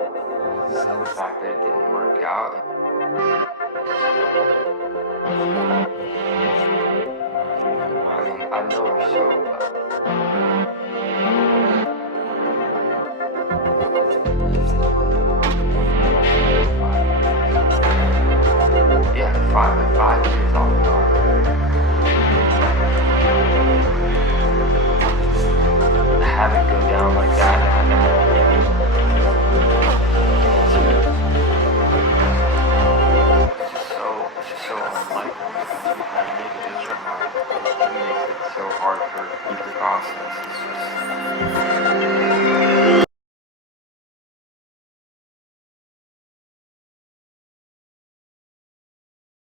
and the fact that it didn't work out. I mean, I know her so well. Yeah, 5 years off and on. Have it go down like that, it's just so unlikely. And maybe it's so hard for you to process.